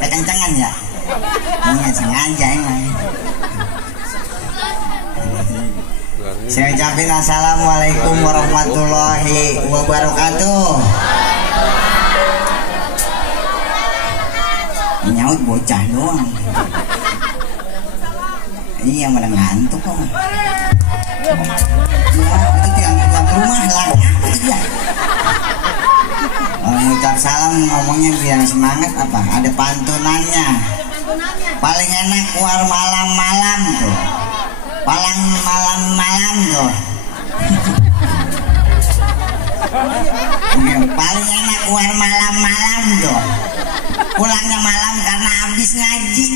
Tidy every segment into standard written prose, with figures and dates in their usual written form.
Kekencangan ya? Iya sengaja emang. Saya ucapin assalamualaikum warahmatullahi wabarakatuh. Nyaut bocah doang. Iya mana ngantuk kok. Ya itu yang rumah lah. Itu dia. Mengucap salam ngomongnya biar semangat apa? Ada pantunannya. Paling enak keluar malam-malam tuh. Paling malam-malam tuh. Paling enak keluar malam-malam tuh. Pulangnya malam karena habis ngaji.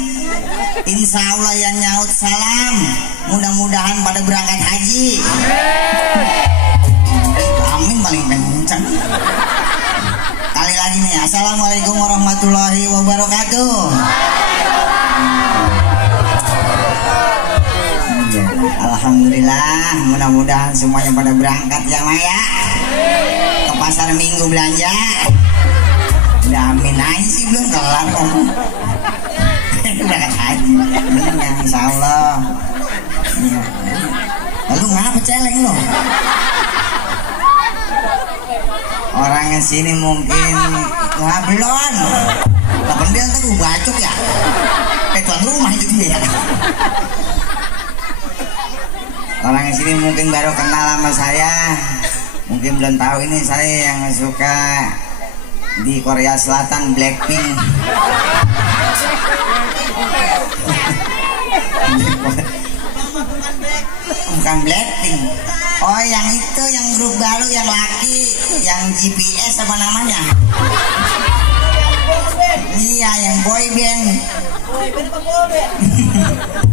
Insya Allah yang nyaut salam. Mudah-mudahan pada berangkat haji. Amin paling kencang. Kali lagi nih, assalamualaikum warahmatullahi wabarakatuh. Alhamdulillah, mudah-mudahan semuanya pada berangkat ya Maya. Ke pasar minggu belanja. Udah amin aja sih belum kelar ngomong. Berangkat haji, ya, insya Allah. Ya. Lalu ngapa celeng lo? Orang yang sini mungkin ngablon, tapi dia tuh bacok ya, tuan rumah itu dia. Orang yang sini mungkin baru kenal sama saya, mungkin belum tahu ini saya yang suka di Korea Selatan Blackpink. Bukan Blackpink. Oh yang itu yang grup baru yang laki yang GPS apa namanya? Iya yang boy band.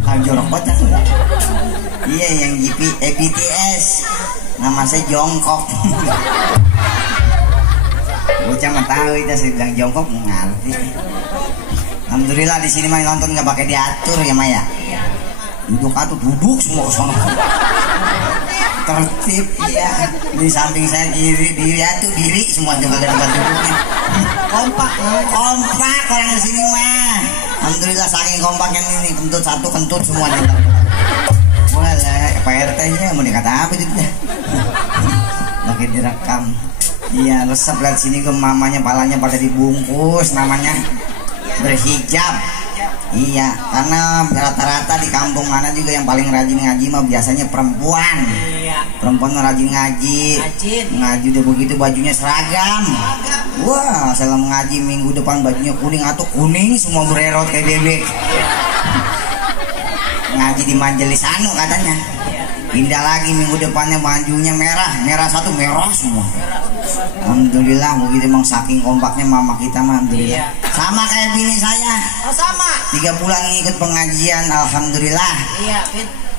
Kalau jorok banget. Iya yang BTS. Nama saya Jongkok. Bocah mah tahu itu saya bilang Jongkok ngerti. Alhamdulillah di sini main nonton nggak pakai diatur ya Maya. Duduk atau duduk semua ke sana. Tertib ya. Di samping saya diri tuh diri semua juga ada tempat duduknya. Kompak orang di sini mah. Alhamdulillah saking kompaknya ini kentut satu kentut semua di dalam. Walah Pak RT nya mau dikata apa itu ya? Lagi direkam. Iya resep lihat sini ke mamanya palanya pada dibungkus namanya berhijab. Iya, karena rata-rata di kampung mana juga yang paling rajin ngaji mah biasanya perempuan. Perempuan rajin ngaji. Ngaji udah begitu bajunya seragam. Wah, setelah mengaji minggu depan bajunya kuning atau kuning semua bererot kayak bebek. Ngaji di Majelis Anu katanya. Pindah lagi minggu depannya bajunya merah satu merah semua. Alhamdulillah begitu emang saking kompaknya mama kita mah alhamdulillah. Sama kayak bini saya. Oh sama. 3 bulan ngikut pengajian alhamdulillah. Iya,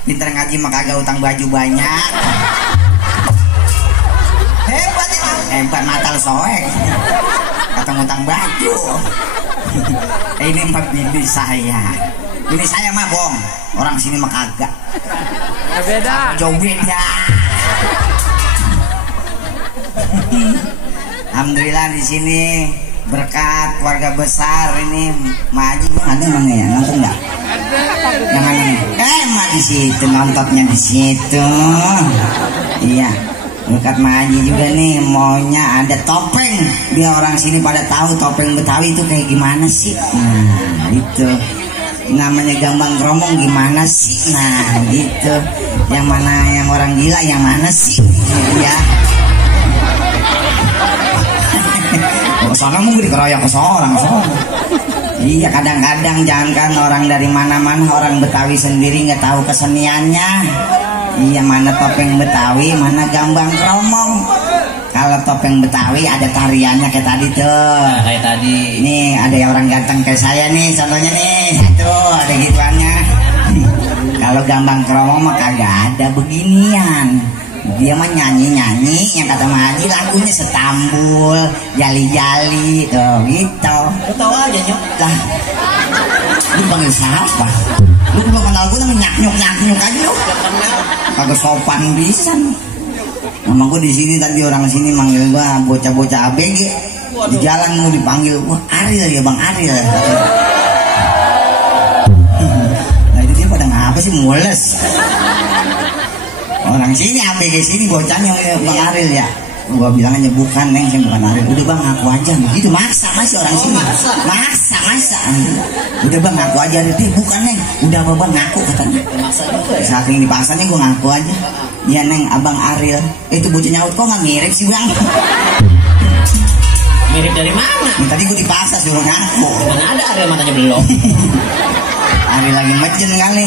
pinter ngaji mah kagak utang baju banyak. Hebat hebat mata soek ketemu tang baju. Ini mah bini saya mah bohong, orang sini mah kagak beda jauh beda. Alhamdulillah di sini berkat keluarga besar ini. Maji ada mana ya, nonton nggak? Yang mana nih? Mak di situ nontonnya di situ. Iya, berkat Maji juga nih maunya ada topeng. Biar orang sini pada tahu topeng Betawi itu kayak gimana sih. Nah itu namanya gambang kromong gimana sih. Nah gitu. Yang mana yang orang gila yang mana sih? Iya. Soalnya mungkin dikeroyok ke seorang. Iya, kadang-kadang jangankan orang dari mana-mana, orang Betawi sendiri nggak tahu keseniannya. Iya, mana topeng Betawi, mana gambang kromong. Kalau topeng Betawi ada tariannya kayak tadi tuh. Kayak tadi. Nih ada yang orang ganteng kayak saya nih, contohnya nih satu ada gituannya. Kalau gambang kromong mah kagak ada beginian. Dia mah nyanyi-nyanyi yang kata Maji lagunya setambul, jali-jali tuh gitu. Lu tahu aja nyok. Lah, lu panggil siapa? Lu belum kenal gue namanya nyak-nyok aja lu. Kagak sopan bisa. Nama gue di sini tadi orang sini manggil gue bocah-bocah ABG. Di jalan mau dipanggil gua Ariel ya Bang Ariel. Nah itu dia pada ngapa sih mules? Orang sini ABG sini bocahnya Bang Ariel ya. Gua bilang aja bukan Neng, saya bukan Ariel. Udah Bang ngaku aja begitu. Maksa orang sini. Maksa. Udah Bang ngaku aja. Dia bukan Neng. Udah Bang ngaku katanya. Saking dipaksanya gua ngaku aja. Ya Neng Abang Ariel. Itu bocah nyaut kok nggak mirip sih Bang? Mirip dari mana? Tadi gua dipaksa suruh ngaku. Mana ada Ariel matanya belum? Ariel lagi mejen kali.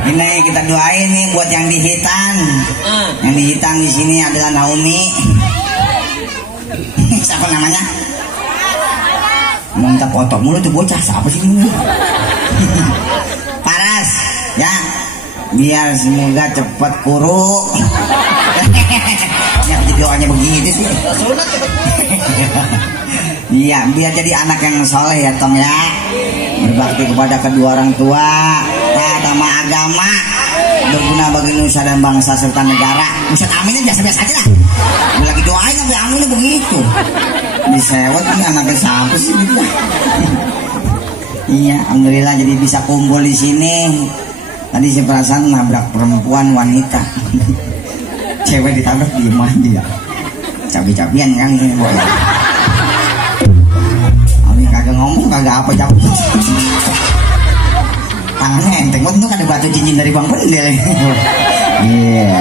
Ini kita doain nih buat yang di Hitan. Yang di Hitan di sini adalah Naomi. Siapa namanya? Minta foto mulu tuh bocah, siapa sih ini? Paras, ya. Biar semoga cepat kuruk. Yang doanya begitu sih. Iya, biar jadi anak yang soleh ya Tom ya. Berbakti kepada kedua orang tua, taat sama agama, berguna bagi nusa dan bangsa serta negara. Ustaz aminnya biasa-biasa aja lah. Gue lagi doain sampai aminnya begitu. Disewet ini anaknya siapa sih gitu. Iya, alhamdulillah jadi bisa kumpul di sini. Tadi saya perasaan nabrak perempuan wanita. Cewek ditabrak diem aja. Cabi-cabian kan ini boy. Kagak ngomong kagak apa jawab. Tangannya enteng banget tuh ada batu cincin dari Bang Pendel. Iya,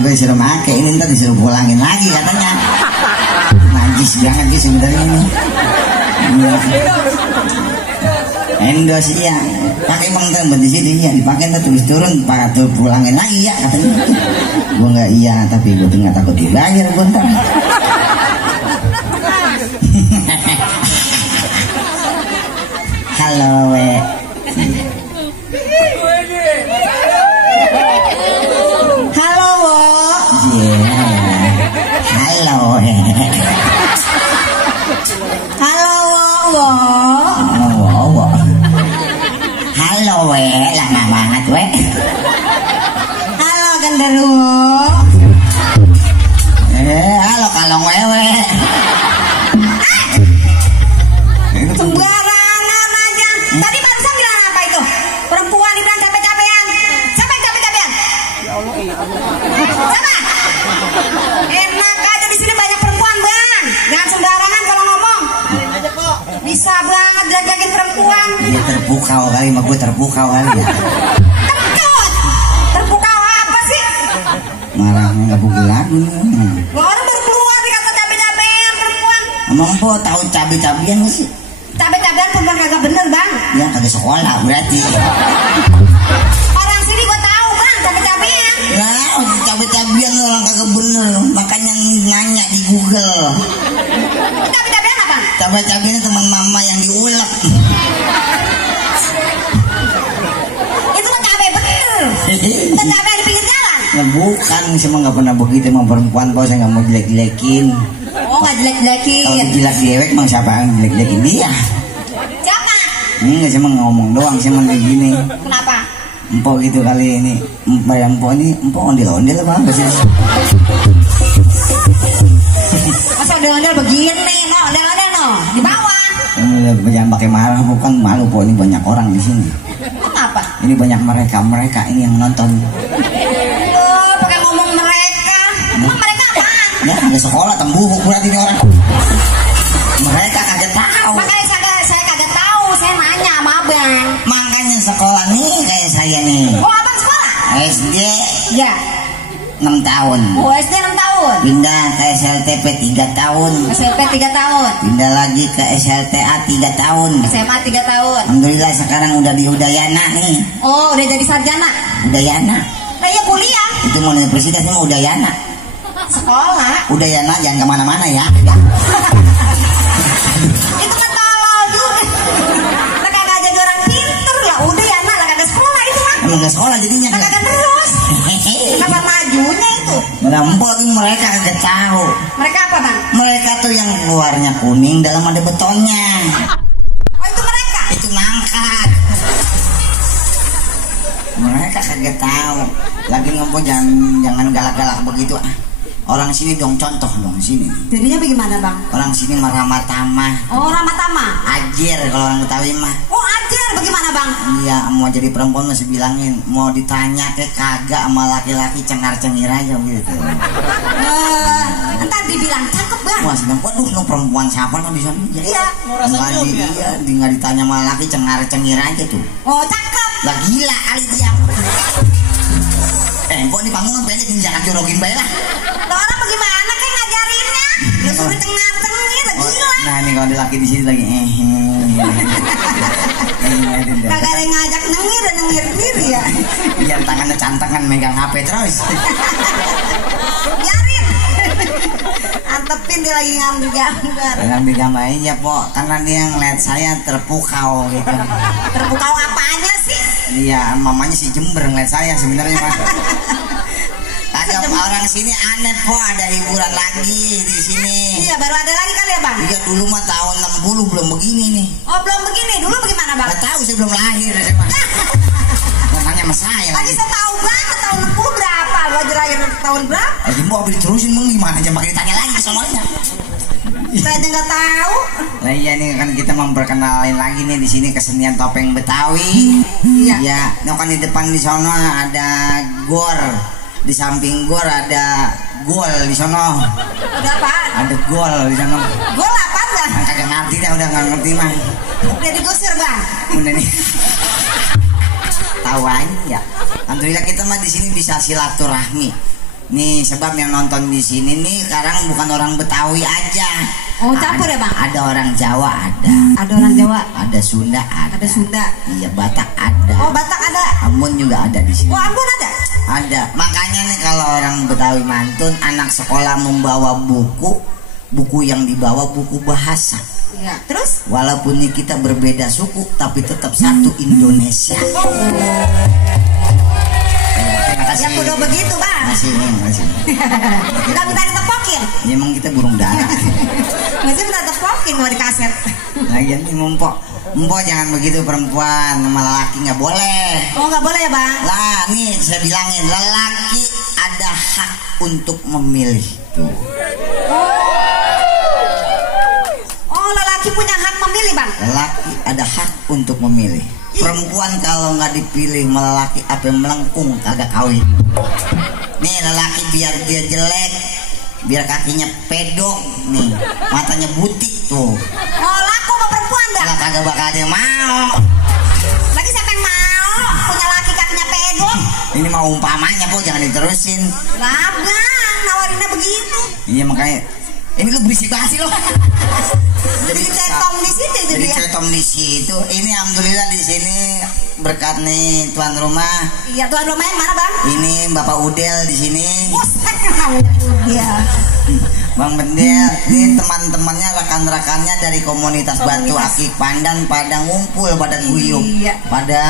gue disuruh make ini ntar disuruh pulangin lagi katanya. Najis banget sih sebenarnya ini. Endos iya, pakai Bang Tembet di sini ya, dipakai ntar tulis turun, pakai tuh pulangin lagi ya katanya. Gue nggak iya, tapi gue nggak takut dibayar gue ntar. Halo we. Halo wo. Halo we. Halo wo. Wo. Halo we, lama banget we. Halo genderuwo. Halo kalong wewe. Sembarangan aja. Tadi barusan bilang apa itu? Perempuan dibilang capek-capean. Siapa yang capek-capean? Siapa? Enak aja di sini banyak perempuan bang. Jangan sembarangan kalau ngomong. Bisa banget jajakin perempuan. Dia terpukau kali, mah gue terpukau kali ya. Kentut. Terpukau apa sih? Marahnya nggak pukul lagi. Orang baru keluar dikata capek-capean perempuan. Emang po tahu cabe-cabean nggak sih? Cabe-cabean pun kagak bener bang. Ya kagak sekolah berarti. Orang sini gua tahu bang cabe-cabean. Nah cabe-cabean orang kagak bener. Makanya nanya di Google. Cabe-cabean apa? Cabe-cabean teman mama yang diulek. Itu mah cabe bener. Itu cabe di pinggir jalan. bukan, saya mah nggak pernah begitu sama perempuan, Pak. Saya nggak mau jelek-jelekin. Oh, nggak jelek-jelekin. Kalau dijilat dewek, emang siapa yang jelek-jelekin dia? Siapa? Enggak, saya mah ngomong doang, saya mah gini. Kenapa? Empok gitu kali ini, empok ini, empok ondel-ondel apa? Masa ondel-ondel begini, no, ondel-ondel no, di bawah. Jangan pakai marah, bukan malu, Pok. Ini banyak orang di sini. Kenapa? Ini banyak mereka ini yang nonton. Oh, pakai ngomong mereka. Emang mereka apa? Ya, ada sekolah tembuhuk berarti ini orang. Mereka kagak tahu. Makanya saya kagak tahu, saya nanya sama abang. Makanya sekolah nih kayak saya nih. Oh, abang sekolah? SD Ya. 6 tahun. Oh, SD 6 tahun. Pindah ke SLTP 3 tahun. SMP 3 tahun. Pindah lagi ke SLTA 3 tahun. SMA 3 tahun. Alhamdulillah sekarang udah di Udayana nih. Oh, udah jadi sarjana. Udayana. Nah, iya kuliah. Itu mau universitas mau Udayana. Sekolah. Udayana jangan kemana-mana ya. Itu kan tolol juga. Lah kagak jadi orang pinter lah. Udah ya, lah kagak sekolah itu mah. Emang gak sekolah jadinya. Lah kagak terus. Kenapa majunya itu? Empok tuh mereka kagak tahu. Mereka apa, Bang? Mereka tuh yang keluarnya kuning dalam ada betonnya. Oh, itu mereka. Itu nangka. Mereka kagak tahu. Lagi ngomong jangan galak-galak begitu. Orang sini dong, contoh dong sini. Jadinya bagaimana, Bang? Orang sini mah ramah tamah. Oh, ramah tamah. Ajer kalau orang Betawi mah. Oh, ajar bagaimana, Bang? Iya, mau jadi perempuan masih bilangin, mau ditanya ke kagak sama laki-laki cengar-cengir aja gitu. Entar dibilang cakep, Bang. Wah, sedang waduh, no perempuan siapa no di sana? Iya. Iya, nggak ditanya sama laki cengar-cengir aja tuh. Oh, cakep. Lah gila kali dia. Kok di panggung pendek jangan jorokin bae lah. Lah orang bagaimana kayak ngajarinnya? Lu suruh tengah-tengah, gila. Nah, ini kalau ada laki di sini lagi Kagak ada yang ngajak nengir dan nengir sendiri ya. Biar tangannya cantangan megang HP terus. Biarin. Antepin dia lagi ngambil gambar. Ngambil gambar aja, Pok. Karena dia ngeliat saya terpukau gitu. Terpukau apanya sih? Iya, mamanya si Jember ngeliat saya sebenarnya, Mas. Kagak orang sini aneh, Pok. Ada hiburan lagi di sini. Iya, baru ada lagi kali ya, Bang? Iya, dulu mah tahun 60 belum begini nih. Oh, belum begini. Dulu bagaimana, Bang? Gak tahu, saya belum lahir. Makanya sama saya Tadi lagi. saya tahu banget tahun 60 berapa. Lu aja lahir tahun berapa? Lagi mau diterusin mau gimana aja pakai ditanya lagi soalnya. Saya aja nggak tahu. Nah iya nih kan kita memperkenalin lagi nih di sini kesenian topeng Betawi. Iya. Ya, nah kan di depan di sono ada gor. Di samping gor ada gol di sono. Udah apa? Ada gol di sono. Gol apa enggak? Kagak ngerti dah, udah nggak ngerti mah. Udah digusir, Bang. Udah nih. Tahu aja ya. Alhamdulillah kita mah di sini bisa silaturahmi. Nih sebab yang nonton di sini nih sekarang bukan orang Betawi aja. Oh, campur ya, Bang? Ada orang Jawa ada. Ada orang Jawa. Ada Sunda ada. Ada Sunda. Iya, Batak ada. Oh, Batak ada. Ambon juga ada di sini. Oh, Ambon ada. Ada. Makanya nih kalau orang Betawi mantun anak sekolah membawa buku yang dibawa buku bahasa. Iya. Terus? Walaupun nih kita berbeda suku tapi tetap satu Indonesia. Terima kasih. Ya kudu begitu, Bang. Masih. Udah minta ditepokin. Ya, emang kita burung dara. Masih minta ditepokin mau di kaset. Lagian nih Mpok jangan begitu perempuan sama lelaki nggak boleh. Oh, nggak boleh ya, Bang? Lah nih saya bilangin lelaki ada hak untuk memilih tuh. Oh, lelaki punya hak memilih, Bang. Lelaki ada hak untuk memilih. Perempuan kalau nggak dipilih sama lelaki apa yang melengkung kagak kawin. Nih lelaki biar dia jelek, biar kakinya pedok, nih matanya butik tuh. Oh, laku sama perempuan, Bang. Kalau kagak bakal dia mau. Lagi siapa yang mau punya laki kakinya pedok? Ini mau umpamanya, Po, jangan diterusin. Lah, Bang, nawarinnya begitu. Iya makanya ini lu berisik banget sih lo. Jadi cetom di situ Jadi ya. cetom di situ. Ini alhamdulillah di sini berkat nih tuan rumah. Iya, tuan rumahnya mana, Bang? Ini Bapak Udel di sini. Buset, namanya dia. Bang Pendel, ini teman-temannya, rekan-rekannya dari komunitas Batu Akik Pandan pada ngumpul, pada guyup, pada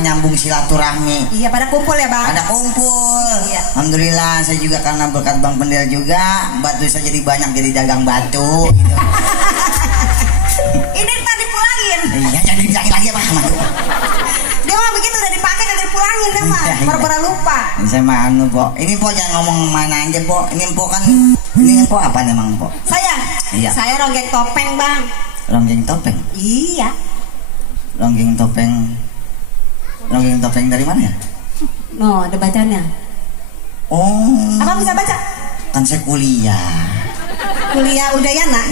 nyambung silaturahmi. Iya, pada kumpul ya Bang. Pada kumpul. Alhamdulillah, saya juga karena berkat Bang Pendel juga, batu saya jadi banyak, jadi dagang batu. Gitu. Ini tadi pulangin. Iya, jadi bilangin lagi apa sama itu. Dia mah begitu udah dipakai kagak dipulangin dia mah. Pura-pura lupa. Saya mah anu, Po. Ini Po jangan ngomong mana aja, Po. Ini Po kan ini Po apa emang, Po? Saya. Iya. Saya ronggeng topeng, Bang. Ronggeng topeng. Iya. Ronggeng topeng. Ronggeng topeng dari mana ya? No, ada bacanya. Oh. Apa bisa baca? Kan saya kuliah. Kuliah Udayana.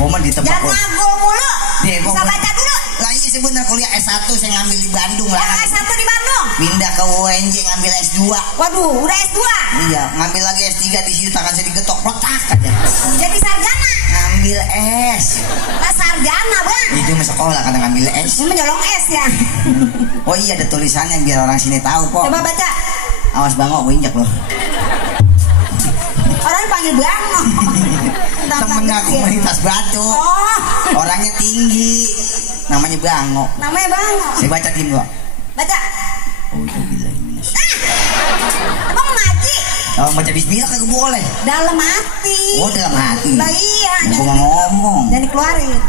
Po mah ditebak. Jangan ngagul mulu. Bisa Po, baca dulu. lah iya sebenarnya kuliah S1 saya ngambil di Bandung lah. Yang S1 di Bandung. Pindah ke UNJ ngambil S2. Waduh, udah S2. Iya, ngambil lagi S3 di situ, tangan saya digetok petak aja. Jadi sarjana. Ngambil S. Lah sarjana, Bang. Itu mah sekolah karena ngambil S. Ini menjolong S ya. Oh iya, ada tulisannya biar orang sini tahu, Po. Coba baca. Awas bangok, gue injak loh. Orang panggil Bang. Temennya komunitas Batu. Oh. Orangnya tinggi. Namanya Bangok. Namanya Bang. Saya baca tim kok. Baca. Oh, gila ini. Emang ngaji? Oh, baca bismillah kagak boleh. Dalam hati. Oh, dalam hati. Lah iya. Gue ngomong. Dan dikeluarin.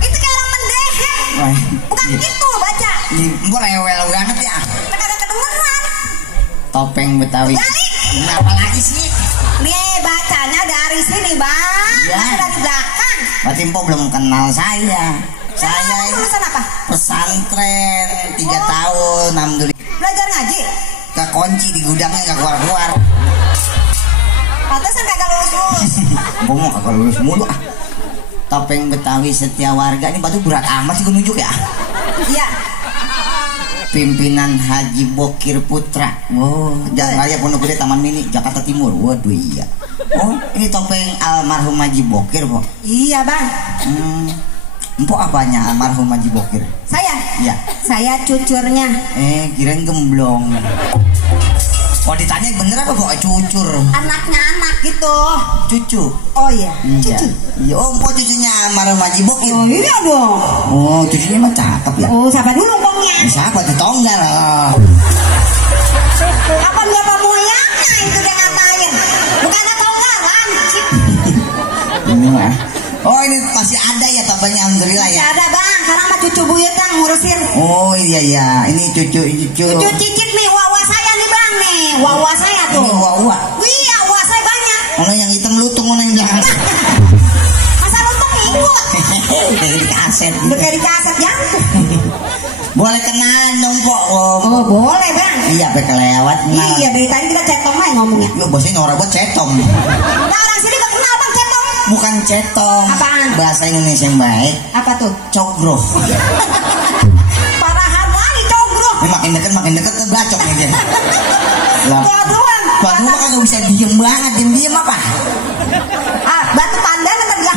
Itu kayak orang mendehe. Bukan gitu baca. Ini gue rewel banget ya. Kagak kedengeran. Topeng Betawi. Balik. Kenapa lagi sih? Nih bacanya dari sini Bang. Ya. Masa dari belakang. Pak Timpo belum kenal saya. Saya Kamu lulusan apa? pesantren 3 tahun, alhamdulillah. Belajar ngaji. Kekunci di gudangnya nggak keluar-keluar. Pantesan kagak lulus-lulus. Gue mau kagak lulus mulu ah. Topeng Betawi Setia Warga ini batu berat amat sih gue nunjuk ya. Iya. Pimpinan Haji Bokir Putra. Oh, Jalan Raya Pondok Gede Taman Mini Jakarta Timur. Waduh iya. Oh, ini topeng almarhum Haji Bokir, Po. Iya Bang. Empok apanya almarhum Haji Bokir? Saya. Iya. Saya cucurnya. Kirain gemblong. Oh ditanya bener apa kok cucur? Anaknya anak gitu. Cucu. Oh iya. Iya. Cucu. Iya. Oh empok cucunya almarhum Haji Bokir. Oh iya dong. Oh cucunya mah cakep ya. Oh siapa dulu ngomongnya? Siapa tuh Tonggar? Kapan bapak moyangnya itu dia ngatain? Bukan Tonggaran. Ini mah. Oh ini masih ada ya tabelnya alhamdulillah ya. Masih ada Bang. Sekarang mah cucu buyut Bang ngurusin. Oh iya iya. Ini cucu. Cucu cicit nih wawa saya nih Bang nih. Wawa saya tuh. Ini wawa. Iya wawa saya banyak. Mana yang hitam lutung, mana yang belakang. Masa lutung ikut? Udah di kaset. Udah kayak di kaset jantung. Boleh kenalan dong Pok. Oh boleh Bang. Iya pakai kelewat. Iya dari tadi kita cetong aja ngomongnya. Yo bahasa Nora buat cetong. Nah orang sini gak kenal Bang cetong. Bukan cetong. Apaan? Bahasa Indonesia yang baik. Apa tuh? Cogro. Parahan lagi cogro. Ini makin deket tuh bacok nih dia. Lah. Waduhan. Batu mah kagak bisa diem banget. Diem apa? Batu pandan apa dia?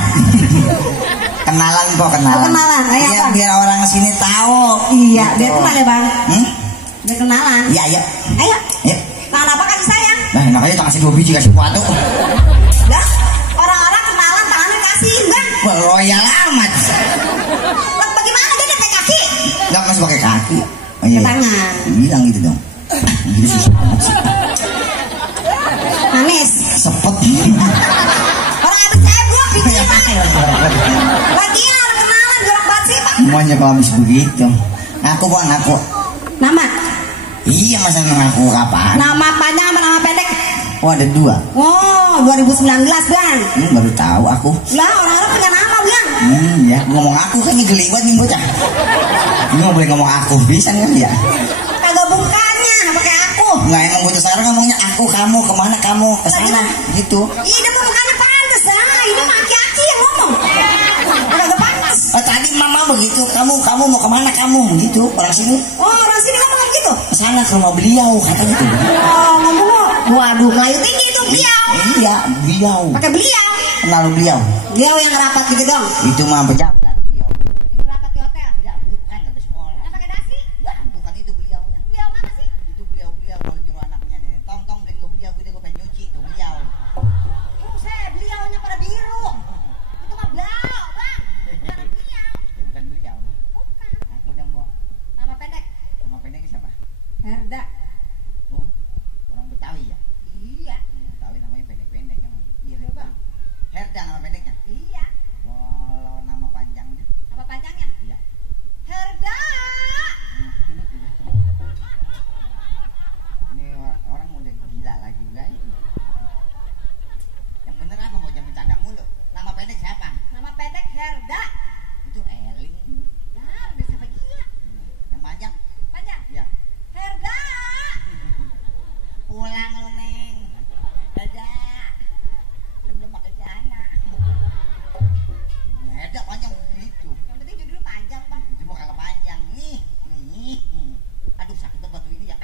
Kenalan kok kenalan. Oh, kenalan. Ayo, Iya Bang. biar orang sini tahu. Iya Gitu. biar kenal ya Bang. Biar kenalan. Iya iya. Ayo. Iya. Tangan apa kasih sayang? Nah enak aja tak kasih 2 biji kasih batu. Lah orang-orang kenalan tangannya kasih Bang. Wah royal amat. Lah bagaimana dia pakai kaki? Gak masih pakai kaki. Oh, iya. Tangan. Bilang gitu dong. Gitu susah amat sih. Manis. Sepet. Orang habis cebok bikin Bang. Lagian orang kenalan jorok banget sih Bang. Semuanya kalau habis begitu. Aku Bang aku. Nama? Iya masa ngaku kapan? Nama panjang sama nama pendek? Oh ada 2. Oh 2019 Bang. Baru tahu aku. Lah orang-orang punya nama Bang. Ya ngomong aku kan ini geliwat nih bocah. Ini nggak boleh ngomong aku bisa kan ya? Kagak bukannya pakai aku. Nggak emang bocah sekarang ngomongnya aku kamu kemana kamu kesana gitu. Ini mah bukannya pantas dah. Ini mah aki-aki yang ngomong. Kagak pantas. Oh tadi mama begitu kamu mau kemana kamu gitu orang sini. Oh orang sini ngomong gitu. Kesana ke rumah beliau kata gitu. Oh ngomong. Waduh Melayu tinggi itu beliau. Iya beliau. Pakai beliau. Kenal beliau. Beliau yang rapat gitu dong. Itu mah pejabat beliau. Yang rapat di hotel. Ya bukan ada sekolah. Yang pakai dasi. Bukan itu beliau. Herda. Oh, orang Betawi ya? Iya. Betawi namanya pendek-pendek emang. Iya bang. Herda nama pendeknya? Iya. Kalau nama panjangnya? Nama panjangnya? Iya. Herda. Ini orang udah gila lagi guys. Yang bener apa mau jangan bercanda mulu? Nama pendek siapa? Nama pendek Herda. Itu Eling. Nah, udah sampai gila. Yang panjang? Panjang. Ya. Herda. Pulang lu Neng. Dadah. Belum pakai celana. Herda panjang begitu. Yang penting judul panjang bang. Cuma kalau panjang nih. Aduh sakit banget batu ini ya.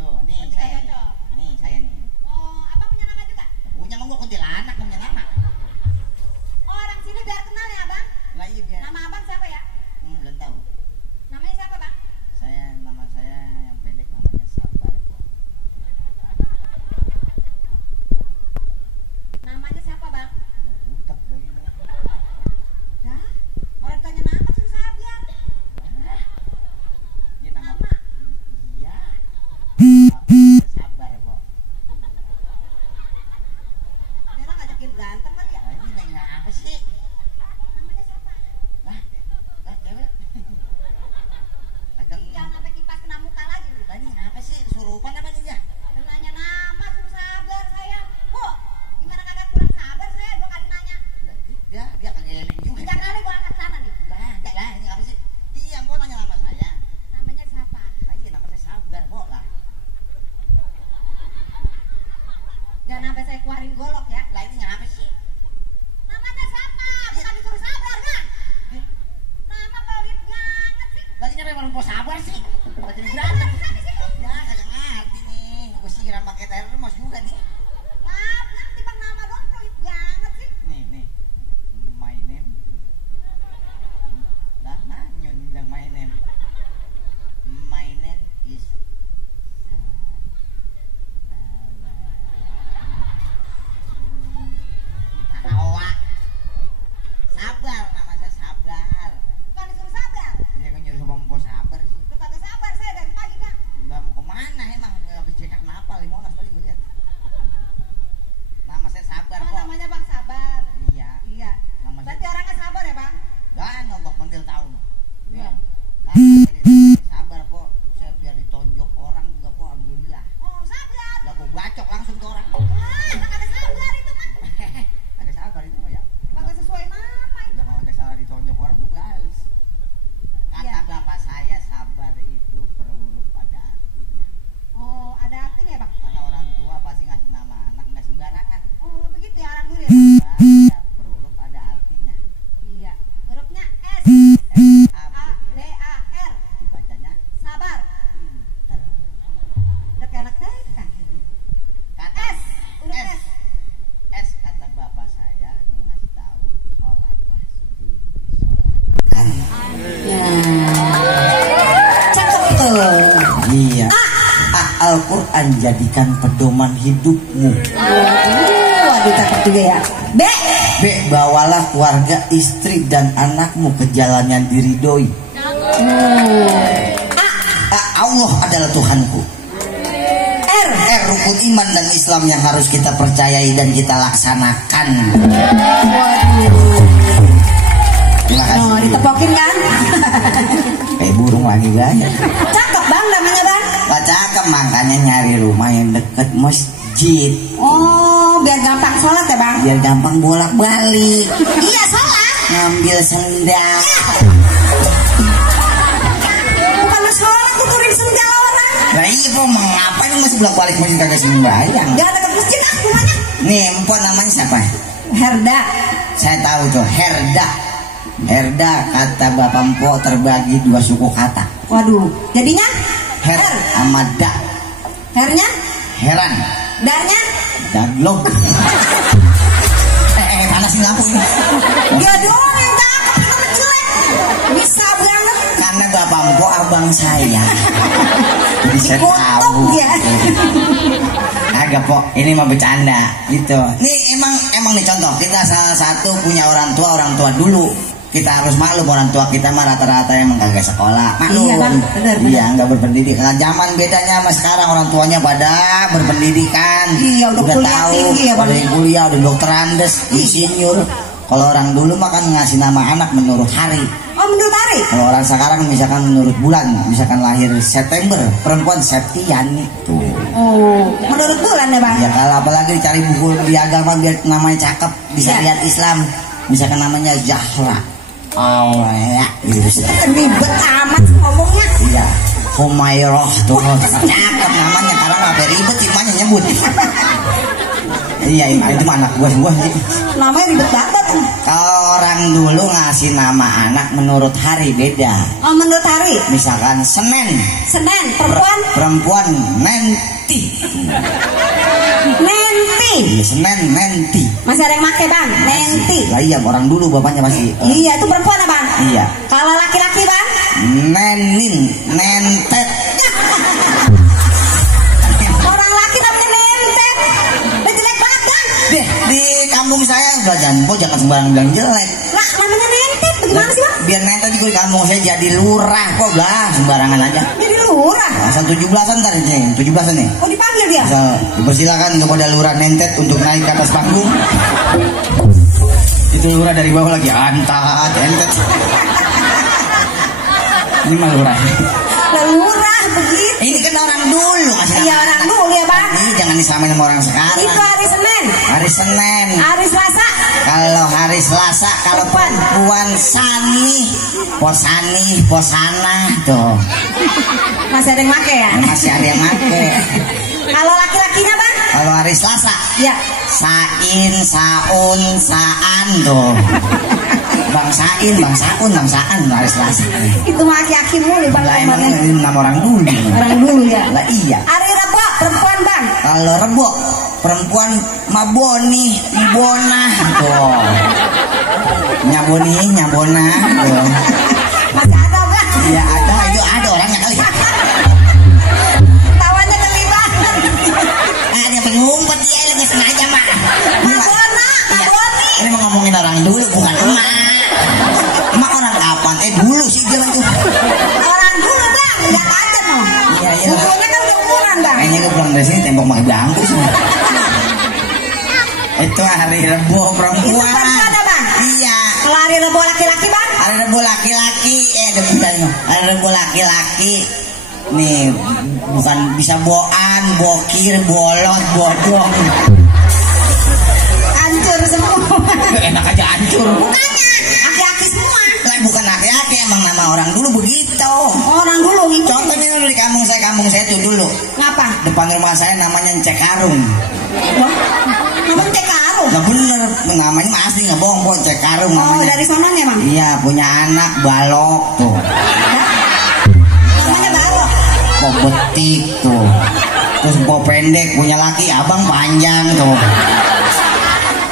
Tuh nih Tidak saya. cocok. Nih saya nih. Oh, abang punya nama juga? Punya mah gua kuntilanak punya nama. Oh, orang sini biar kenal ya bang. Lah iya biar. Nama abang siapa ya? Belum tahu. Namanya siapa bang? Nama saya yang pendek namanya Sabar. Namanya siapa bang? Budak lagi. Dah, orang tanya nama susah biar. Iya nama. Nama. Iya. Sabar kok. Dia orang ngajakin ganteng kali ya? Nah, ini nanya apa sih? Namanya siapa? Lah cewek. Agak Jangan sampai kipas kena muka lagi nih. Lah, ini apa sih? Kesurupan apa nih ya? Nanya nama suruh sabar saya. Bu, gimana kagak kurang sabar saya 2 kali nanya. Dia kagak eling juga. 3 kali gua angkat sana nih. Lah, ini apa sih? Iya, Mbok nanya nama saya. Namanya siapa? Nah, iya nama saya Sabar, Mbok lah. Jangan sampai saya keluarin golok ya. Lah ini apa sih? Namanya siapa? Bukan disuruh sabar kan? Nama pelit banget sih. Lagi nyampe malam Mbok Sabar sih. Lagi berantem. Siapa sih? Ya, kagak ngerti nih. Gue siram pakai termos juga nih. Maaf, ngerti bang nama doang pelit banget sih. Nih. My name. Nah, nyundang my name. My name is Tawa. Sabar, nama saya Sabar. Bukan disuruh sabar. Dia kan nyuruh sama Mbok Sabar sih. Lu kagak sabar saya dari pagi bang. Udah mau kemana emang? Habis cek apa Limonas tadi gue lihat. Nama saya Sabar Oh, kok. namanya bang sabar. Iya. Iya. Nama Berarti saya orangnya sabar ya bang? Gak nombak pendil tahu. Iya. Sabar kok. Saya biar ditonjok orang juga kok alhamdulillah. Oh sabar. Lah gue bacok langsung ke orang. Wah, ada sabar itu mah. Ada sabar itu mah ya. Kagak sesuai nama itu. Udah kalau ada salah ditonjok orang gue balas. Kata Iya. bapak saya sabar itu berurut pada artinya. Oh, ada artinya ya bang? Karena orang tua pasti ngasih nama anak nggak sembarangan. Oh, begitu ya orang dulu ya? Sabar berurut ada artinya. Iya. Hurufnya S. A, B, A, R. Dibacanya Sabar. pinter. Udah kayak anak TK. Kata S. Huruf S. S kata bapak saya nih ngasih tahu sholatlah sebelum disolatkan. Cakep tuh. Iya. Al-Quran jadikan pedoman hidupmu. Waduh, cakep juga ya. B. B. Bawalah keluarga, istri dan anakmu ke jalan yang diridhoi. A. Allah adalah Tuhanku. R. R. Rukun iman dan Islam yang harus kita percayai dan kita laksanakan. Terima kasih. Oh, ditepokin kan? Kayak burung lagi gaya. Cakep bang namanya bang. Lah cakep makanya nyari rumah yang deket masjid. Oh, biar gampang sholat ya bang? Biar gampang bolak-balik. Iya sholat. Ngambil sendal. Bukan lu sholat tuh turin sendal orang. Nah iya kok mau ngapain masih bolak-balik masih kagak sembahyang. Gak ada ke masjid ah rumahnya. Nih empok namanya siapa? Herda. Saya tahu tuh Herda. Herda kata bapak empok terbagi 2 suku kata. Waduh, jadinya Her sama da. Hernya, Heran. darnya. Daglog. Panasin lampu ini. Dia doang yang cakep, nama jelek. Bisa banget. Karena bapak empok abang saya. Jadi saya Dikutuk tahu. dia. Agak pok, ini mah bercanda gitu. Nih emang nih contoh kita salah satu punya orang tua dulu kita harus maklum orang tua kita mah rata-rata yang kagak sekolah. Maklum. Iya bang, benar. Iya, nggak berpendidikan. Zaman bedanya sama sekarang orang tuanya pada berpendidikan. Iya, udah kuliah tahu, tinggi ya, Bang. udah kuliah, udah dokter Andes, insinyur. Kalau orang dulu mah kan ngasih nama anak menurut hari. Oh menurut hari? Kalau orang sekarang misalkan menurut bulan, misalkan lahir September, perempuan Septiani tuh. Oh, menurut bulan ya bang? Ya kalau apalagi dicari buku di agama biar namanya cakep, bisa Ya. lihat Islam, misalkan namanya Zahra. Oh ya, gitu. Ribet amat ngomongnya. Iya, Humairah tuh, cakep namanya. Karena nggak ribet, cimanya nyebut. Iya, itu mah anak gua sih. Namanya ribet banget. Kalau orang dulu ngasih nama anak menurut hari beda. Oh menurut hari? Misalkan Senin, Senin, perempuan? perempuan Nenti. Nenti. Iya, Senin Nenti. Masih ada yang make bang? Nenti. Lah iya, orang dulu bapaknya pasti. Iya itu perempuan ya bang? Iya. Kalau laki-laki bang? Nenin, nentet. Orang laki namanya nentet. Udah jelek banget bang. Di kampung saya jangan sembarang bilang jelek. Lah namanya nentet, bagaimana sih bang? Biar nentet juga di kampung saya jadi lurah kok lah, sembarangan aja. Jadi lurah. Asal 17-an ntar nih, 17-an nih. Oh dipanggil dia? Asal dipersilakan kepada lurah nentet untuk naik ke atas panggung. Itu lurah dari bawah lagi antat, entet. Ini mah lurah. Lah lurah begitu. Ini kan orang dulu ngasih nama. Iya orang dulu ya bang. Ini jangan disamain sama orang sekarang. Itu hari Senin. Hari Senin. Hari Selasa. Kalau hari Selasa, kalau perempuan Sani, Posana tuh. Masih ada yang make ya? Masih ada yang make. Kalau laki-lakinya bang? Kalau hari Selasa, Ya. Sain, Saun, Saan tuh. Bang Sain, Bang Saun, Bang Saan hari Selasa. Itu mah aki-aki mulu bang. Lah emang namanya. ini nama orang dulu. Orang dulu ya. Lah iya. Hari Rebo perempuan bang. Kalau Rebo, perempuan Maboni, Ibona tuh. Nyaboni, Nyabona tuh. Masih ada bang? Iya ada, itu ada orangnya kali. Tawanya geli banget. Ada pengumpet dia nggak sengaja mah. Mabona, Iya. Maboni. Ini mau ngomongin orang dulu bukan emak. Emak orang kapan? Dulu sih dia itu. Orang dulu bang. Lihat aja mau. Iya, iya. Bukunya kan udah umuran bang. Kayaknya gue pulang dari sini tembok pakai bangku semua. Itu hari Rebo Itu perempuan. perempuan ya bang? Iya. Kalau hari Rebo laki-laki bang? Hari Rebo laki-laki. Ada bentarnya. Hari Rebo laki-laki. Nih bukan bisa boan, bokir, bolot, bodong. Hancur semua. Enak aja hancur. Bukannya aki-aki semua. Lah bukan laki-laki, emang nama orang dulu begitu. Orang dulu ngikut. Contohnya dulu di kampung saya tuh dulu. Ngapa? Depan rumah saya namanya Cek Karung. Wah, namanya Cek Karung. Nah bener, namanya mah asli nggak bohong, Cek Karung Oh namanya. dari sononya bang? Iya, punya anak balok tuh. Namanya balok. Pok betik tuh. Terus pok pendek, punya laki, abang panjang tuh.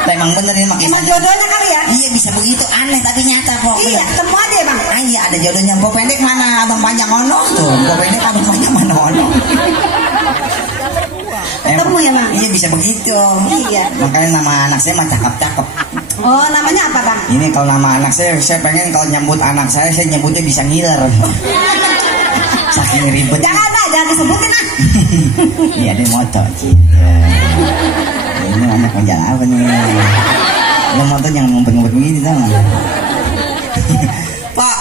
Nah, emang bener ini makin. Emang jodohnya kali ya? Iya bisa begitu, aneh tapi nyata pok. Iya, ketemu aja ya bang. Ah, iya ada jodohnya. Pok pendek mana, abang panjang ono tuh. Pok pendek abang panjang mana ono. Ketemu ya bang? Iya bisa begitu. Iya. Makanya nama anak saya mah cakep-cakep. Oh namanya apa bang? Ini kalau nama anak saya pengen kalau nyebut anak saya nyebutnya bisa ngiler. Saking ribet. Jangan disebutin ah. Iya dia moto gitu. Ini anak mau jalan apa nih? Lo moto jangan ngumpet-ngumpet begini tau gak? Pak,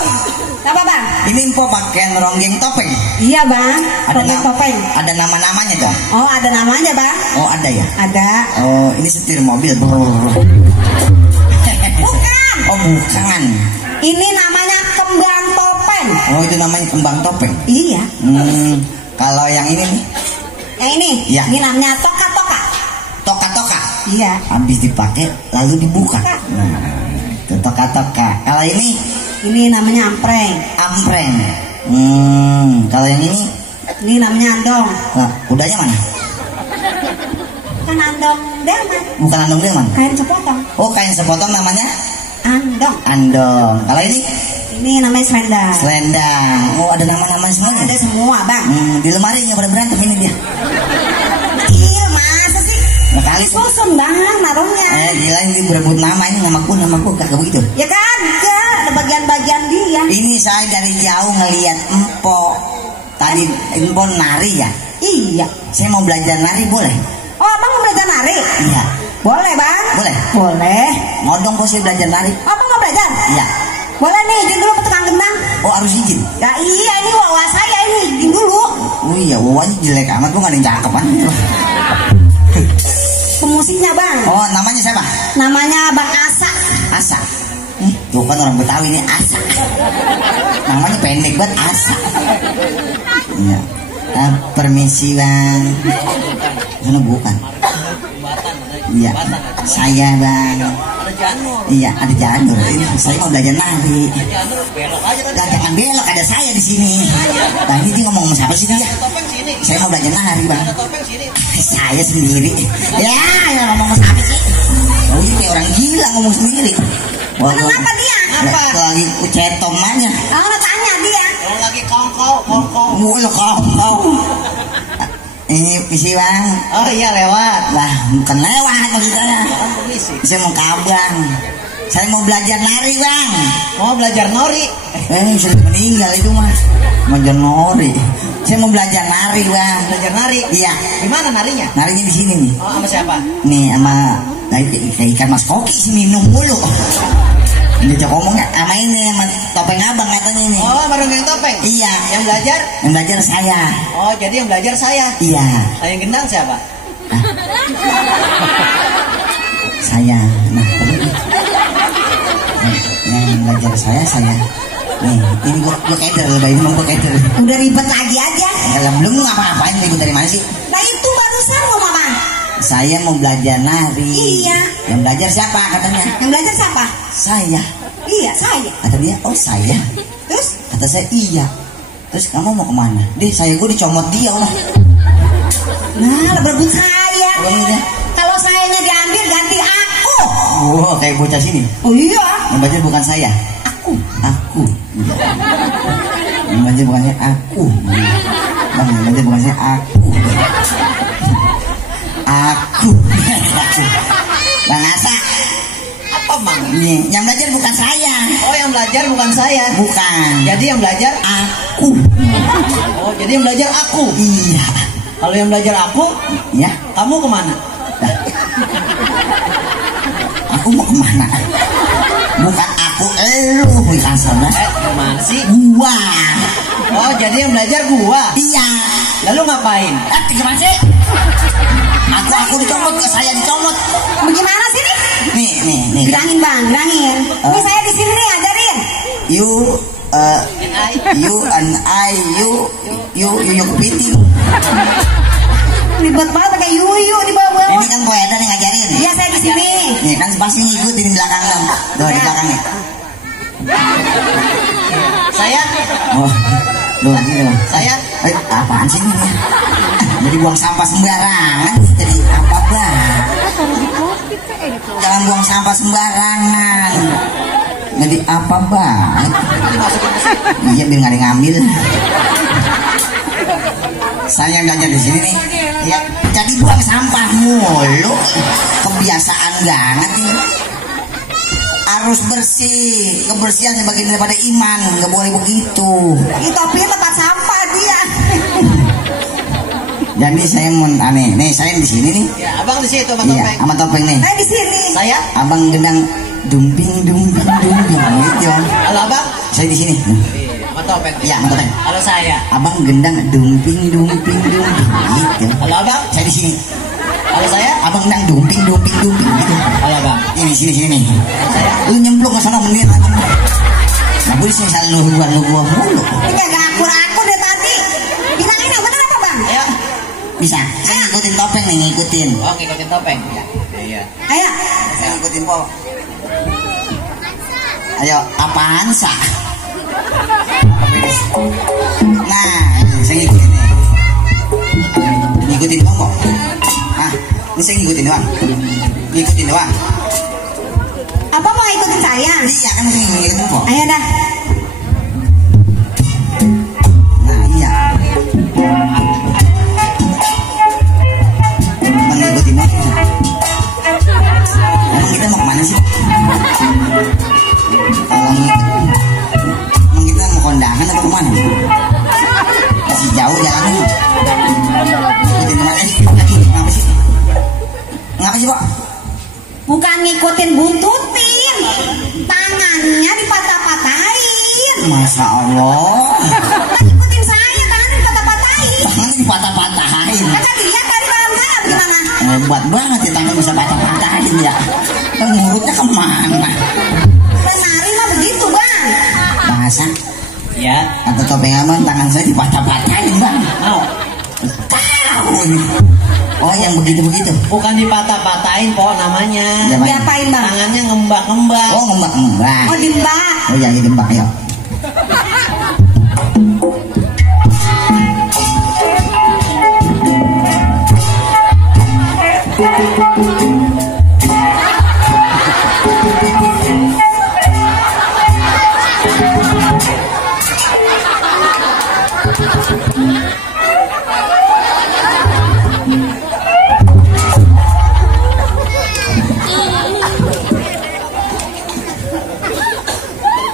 Apa bang? ini info pakaian ronggeng topeng. Iya bang. Ronggeng topeng. Ada nama-namanya dong. Oh ada namanya bang? Oh ada ya. Ada. Oh ini setir mobil. Bukan. Oh bukan. Ini namanya kembang topeng. Oh itu namanya kembang topeng. Iya. Kalau yang ini nih, Yang ini. Iya. Ini namanya toka-toka. toka-toka. Iya. Habis dipakai lalu dibuka. Nah, itu toka-toka. Kalau Ini namanya ampreng. ampreng. Kalau yang ini, Ini namanya andong. nah, kudanya mana? Kan andong delman. Bukan andong dia mana? Kain sepotong. Oh kain sepotong namanya Andong. andong. Kalau Ini namanya selendang. selendang. Oh ada nama-nama semuanya. Ada semua bang. Di lemari nggak pada berantem ini dia. Iya masa sih? Nah, kali Susun bang naruhnya. gila ini berebut nama ini namaku kagak begitu. Ya kan? Enggak. Ada bagian-bagian dia. Ini saya dari jauh ngelihat empok. Tadi empok nari ya? Iya. Saya mau belajar nari boleh? Oh, abang mau belajar nari? Iya. Boleh bang? Boleh? Boleh. Ngodong kok saya belajar nari? Abang mau belajar? Iya. Boleh nih, izin dulu ke tukang gendang. Oh harus izin? Ya iya, ini wawa saya ini, izin dulu. Oh iya, wawanya jelek amat, gua gak ada yang cakep kan? Pemusiknya bang. Oh namanya siapa? Namanya Bang Asa. Asa. Tuh kan orang Betawi ini Asa. Namanya pendek banget Asa. Iya. Permisi bang. Sana bukan. Iya. Saya bang. Iya ada Janur. Saya mau belajar nari. Lah jangan belok, ada saya di sini. Nah ini dia ngomong sama siapa sih dia? Saya mau belajar nari bang. Saya sendiri. Ya ngomong sama siapa sih? Oh ini kayak orang gila ngomong sendiri. Kenapa dia? Apa? Lagi cetom aja. Kalau tanya dia. Kalau lagi kongkow. Mulu kongkow. Ini misi bang. Oh iya lewat. Lah bukan lewat maksudnya. Saya mau kabang. Saya mau belajar nari bang. Mau belajar nori. Sudah meninggal itu mah. Belajar nori. Saya mau belajar nari bang. Belajar nari? Iya. Gimana narinya? Narinya di sini nih. Oh sama siapa? Nih sama kayak ikan mas koki sih, minum mulu. Dia cok ngomongnya sama ini sama topeng abang katanya ini. Oh bareng yang topeng? Iya. Yang belajar? Yang belajar saya. Oh jadi yang belajar saya? Iya. Nah, yang gendang siapa? Saya. Nah yang belajar saya. Nih, ini gua keder loh, ini mau gua keder. Udah ribet lagi aja. Ya belum ngapa-ngapain, ribut dari mana sih? Nah itu barusan mau mama. Saya mau belajar nari. Iya. Yang belajar siapa katanya? Yang belajar siapa? Saya. Iya saya. Kata dia, oh saya. Terus? Kata saya iya. Terus kamu mau kemana? Deh saya gue dicomot dia udah. Nah berebut saya. Oh, iya. Kalau sayanya diambil ganti aku. Oh kayak bocah sini. Oh iya. Yang belajar bukan saya. Aku. Yang belajar bukan saya. Aku. Bang, yang belajar bukan saya. Aku. Bang Asa. Apa mang? Nih, yang belajar bukan saya. Oh yang belajar bukan saya. Bukan. Jadi yang belajar Aku. Oh jadi yang belajar aku. Iya. Kalau yang belajar aku, Ya. kamu kemana? Aku mau kemana? Bukan aku, lu kasar lah. Kemana sih? Gua. Oh jadi yang belajar gua. Iya. Lalu ngapain? Gimana sih? Aku dicomot, saya dicomot. Bagaimana sih nih? Nih. Bilangin bang, bilangin. Ini saya di sini nih ajarin. You and I, you kepiting. Ribet banget pakai yuyu di bawah. Ini kan Koedan yang ngajarin. Iya saya di sini. Nih kan pasti ngikutin di belakang dong. Tuh di belakang nih. Saya? Oh, tuh gitu. Saya? Apaan sih ini? Jadi buang sampah sembarangan. Jadi apa bah? Jangan buang sampah sembarangan. Jadi apa bah? Iya biar nggak ada yang ngambil. Saya belajar di sini nih. Ya, jadi buang sampah mulu. Kebiasaan banget nih. Harus bersih. Kebersihan sebagian daripada iman. Nggak boleh begitu. Ini topinya tempat sampah dia. Jadi saya mau aneh. Nih saya di sini nih. Ya abang di situ sama Iya, topeng. sama topeng nih. Saya di sini. Saya? Abang gendang dumping gitu. Kalau abang? Saya di sini. Sama topeng. Iya, sama topeng. Kalau saya? Abang gendang dumping gitu. Kalau abang? Saya di sini. Kalau saya? Abang gendang dumping gitu. Kalau abang? Ini sini nih. Lu nyemplung ke sana menit lagi. Nah, gue sih selalu lu gua mulu. Ini agak akur-akur deh tadi. Bilangin yang bener apa bang? Ayo. Bisa. Saya ngikutin topeng nih, ngikutin. Oh ngikutin topeng. Iya. Ayo. Saya ngikutin po. Ayo, apaan sa? Nah, saya ngikutin nih. Ngikutin po. Ah, ini saya ngikutin doang. Ngikutin doang. Apa mau ikutin saya? Iya kan saya ngikutin po. Ayo dah. Nah, iya. Bang ngikutin aja. Emang kita mau kemana sih? Kalau ngikutin bukan ngikutin buntutin, tangannya dipatah-patahin. Masya Allah. Bukan ngikutin saya, tangannya dipatah-patahin. Tangan dipatah-patahin. Kakak lihat tadi tangan saya gimana? Hebat banget ya tangan bisa patah-patahin ya. Kan mulutnya kemana? Penari mah begitu bang. Bahasa Ya. atau topeng aman tangan saya dipatah-patahin bang. Mau. Tahu nih. Oh yang begitu-begitu. Bukan dipatah-patahin kok namanya. Diapain? Diapain bang? Tangannya ngembak-ngembak. Oh ngembak-ngembak. Oh dimbak. Oh yang ngembak ya.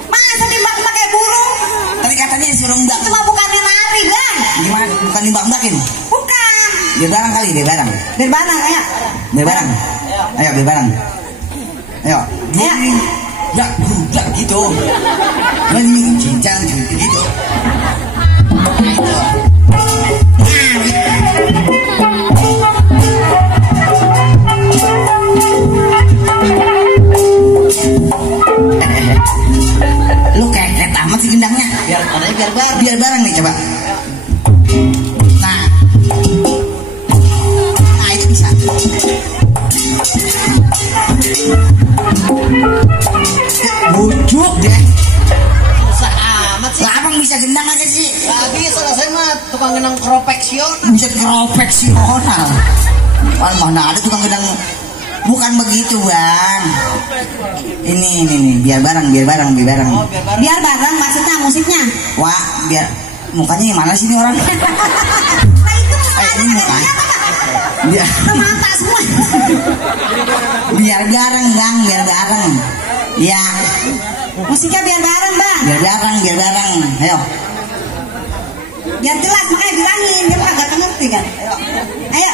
Masa dimbak pakai burung? Tadi katanya disuruh mbak. Itu mah bukannya nari bang. Gimana? Bukan dimbak-mbakin. Bukan. Biar barang kali, biar barang. Biar barang ya. Biar barang. Ayo biar barang. Ayo. Ya. Ya, ya gitu. Ini cincang gitu. Lu kayak amat sih gendangnya. Biar tangannya biar bareng. Biar bareng nih coba. Nah. Nah itu bisa. Bujuk deh. Susah amat sih. Lah abang bisa gendang aja sih. Lagi selesai mah tukang genang kropeksion. Bisa profesional. Mana ada tukang gendang. Bukan begitu bang. Ini nih biar bareng. Oh, biar bareng. Biar barang maksudnya musiknya. Wah biar mukanya yang mana sih ini orang? Nah itu Ini muka. Biar mata semua. biar bareng bang, biar bareng. Ya, Musiknya biar bareng bang. biar bareng. Ayo. Biar jelas makanya bilangin dia mah agak ngerti kan. Ayo.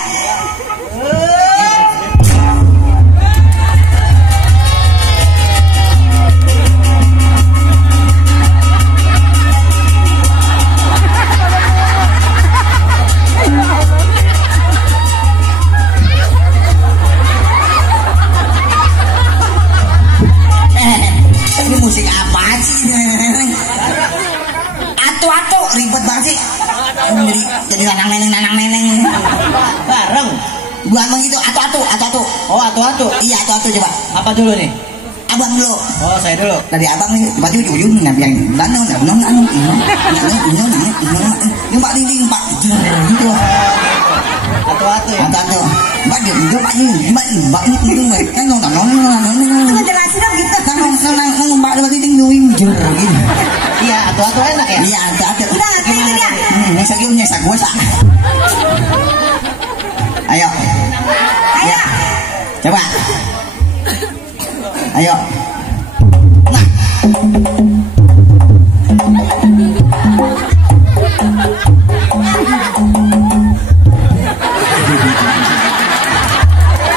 Ini musik apa sih? Atu ribet banget sih. Jadi nanang neneng. Bareng. Bukan begitu, atu. Oh, atu-atu. Iya atu coba. Apa dulu nih? Abang dulu. Oh, saya dulu. Dari abang nih, baju ujung nih yang yang pak dinding pak gitu. Atu-atu ya. Atu. Mbak dia itu pak ini, mbak itu Itu ngejelasin dong gitu. mbak ada dinding doing gitu. Iya, atu-atu enak ya. Iya atu. Udah ngerti itu dia. Nyesa gue sak. Ayo. Ayo. Coba. Ayo. Nah.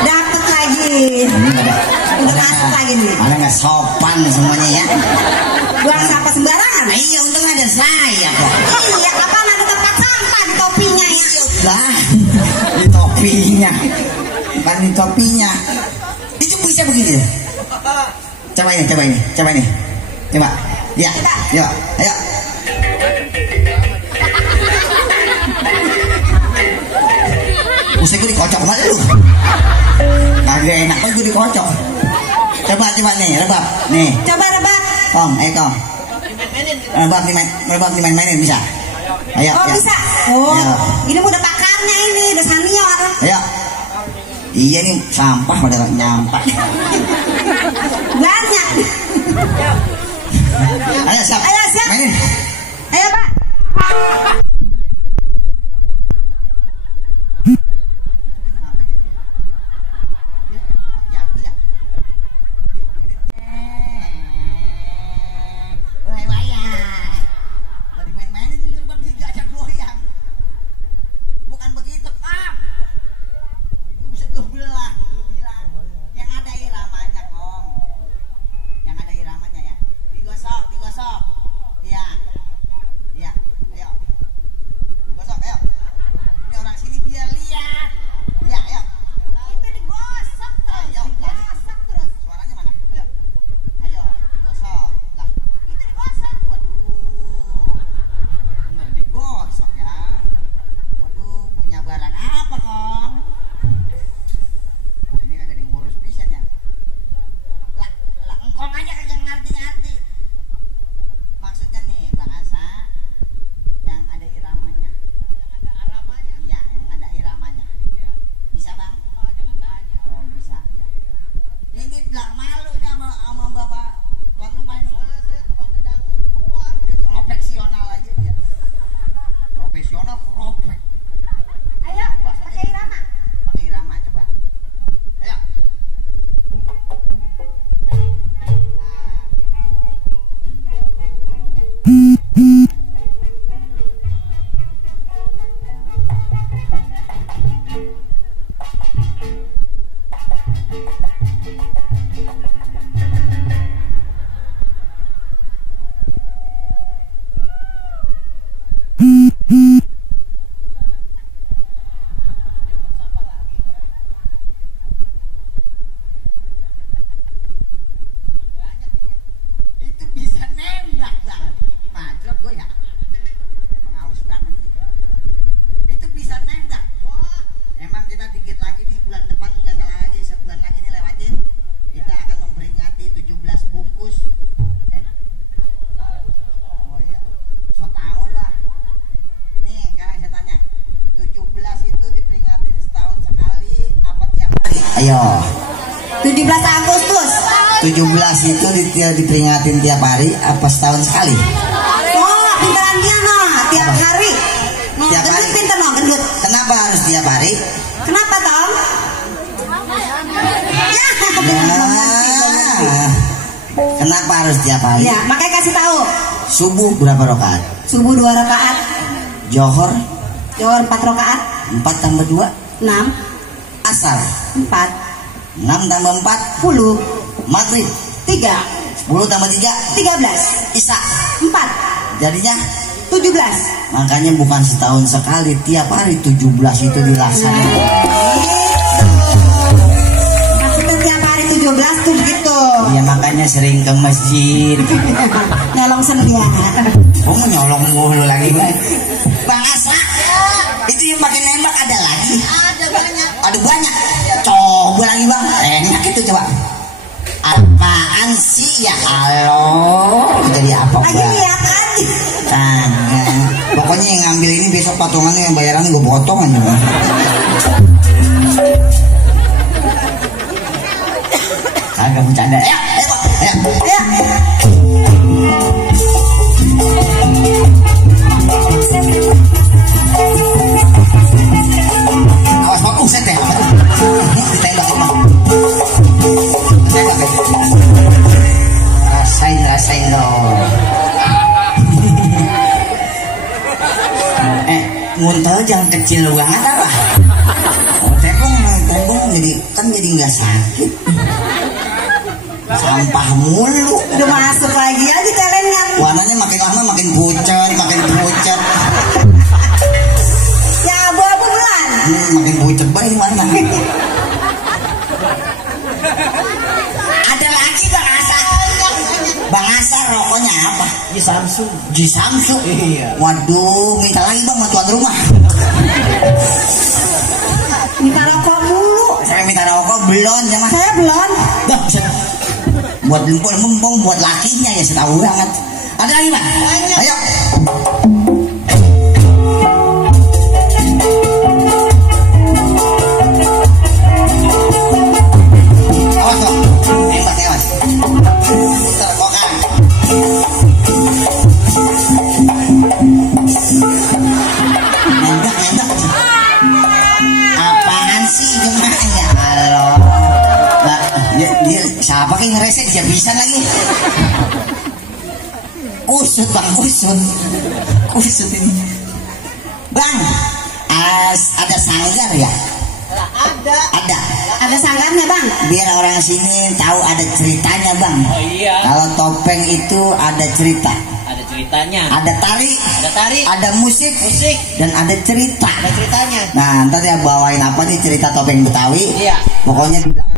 Dapet lagi. Udah masuk lagi nih. Mana nggak sopan semuanya ya. Buang sampah sembarangan. Nah, iya untung ada saya kok. Iya, kapan ada tempat sampah di topinya ya? Lah, di topinya. Bukan di topinya. Itu bisa begitu. Coba ini. Coba. Ya. Yuk, ayo. Usai gue dikocok banget lu. Kagak enak banget gue dikocok. Coba nih, rebab. Nih. Coba rebak. Kong. Rebab dimain-mainin bisa. Ayo. Oh ya. bisa. Oh, Ayo. ini udah pakarnya ini, udah senior. Ayo. Iya nih sampah pada nyampah. Banyak. Ayo siap. Ayo, siap. Mainin. Ayo pak. Bukan begitu, Pak. Buset lu bilang. Yang ada irama tradisional kropek. Ayo, pakai irama. Pakai irama coba. Ayo. Itu bisa nembak bang, mantap gue ya. Emang haus banget sih. Itu bisa nembak. Wah, emang kita dikit lagi nih bulan depan nggak salah lagi sebulan lagi nih lewatin. Kita akan memperingati 17 bungkus. Oh iya, so tau lah. Nih sekarang saya tanya, 17 itu diperingatin setahun sekali apa tiap hari? Ayo. 17 Agustus. 17 itu diperingatin tiap hari apa setahun sekali? Oh, pintaran dia noh, tiap hari. Noh, Tiap gendut hari. pintar noh, gendut. Kenapa harus tiap hari? Kenapa Tom? Ya. Kenapa harus tiap hari? Ya, makanya kasih tahu. Subuh berapa rakaat? Subuh 2 rakaat, Johor Johor 4 rakaat, 4 tambah 2, 6, Asar 4, 6 tambah 4, 10, Maghrib 3, 10 tambah 3, 13, Isya 4, jadinya. 17. Makanya bukan setahun sekali, tiap hari 17 itu dilaksanakan. Maksudnya tiap hari 17 tuh gitu. Ya makanya sering ke masjid. Nyolong sendia. Oh nyolong mulu lagi bang. Bang Asa, itu yang pakai nembak ada lagi? Ada banyak. Ada banyak. Coba lagi bang. Enak itu coba. Apaan sih ya? Halo. Jadi apa Lagi bang? lihat aja. Kagak. Pokoknya yang ngambil ini besok patungannya yang bayarannya gue potong aja bang. Kagak bercanda. Ayo, ayo, ayo. Awas bang, set ya. Ditembak bang. Tembak ya. Rasain dong. Muntah jangan kecil banget apa? Tembong jadi nggak sakit. Sampah mulu. Udah masuk lagi aja telengan. Warnanya makin lama makin pucat. Ya abu-abu bulan. Makin pucat banget warna. Ada lagi Bang Asa rokoknya apa? Ji Samsu. Iya. Waduh, minta lagi bang sama tuan rumah. Minta rokok mulu. Saya minta rokok belum ya mas. Saya belum. Dah, buat mumpung buat lakinya ya saya tahu banget. Ada lagi bang? Ayo. Awas bang, tembak ya mas. Terkokan. Nembak. Apaan sih gimana ya? Halo. Lah, dia siapa yang ngereset dia bisa lagi. Kusut bang, kusut ini. Bang, ada sanggar ya? Ada. Ada sanggarnya bang. Biar orang sini tahu ada ceritanya bang. Oh iya. Kalau topeng itu ada cerita. Ada ceritanya. Ada tari, ada musik, dan ada cerita. Ada ceritanya. Nah, ntar ya bawain apa nih cerita topeng Betawi. Iya. Pokoknya di belakang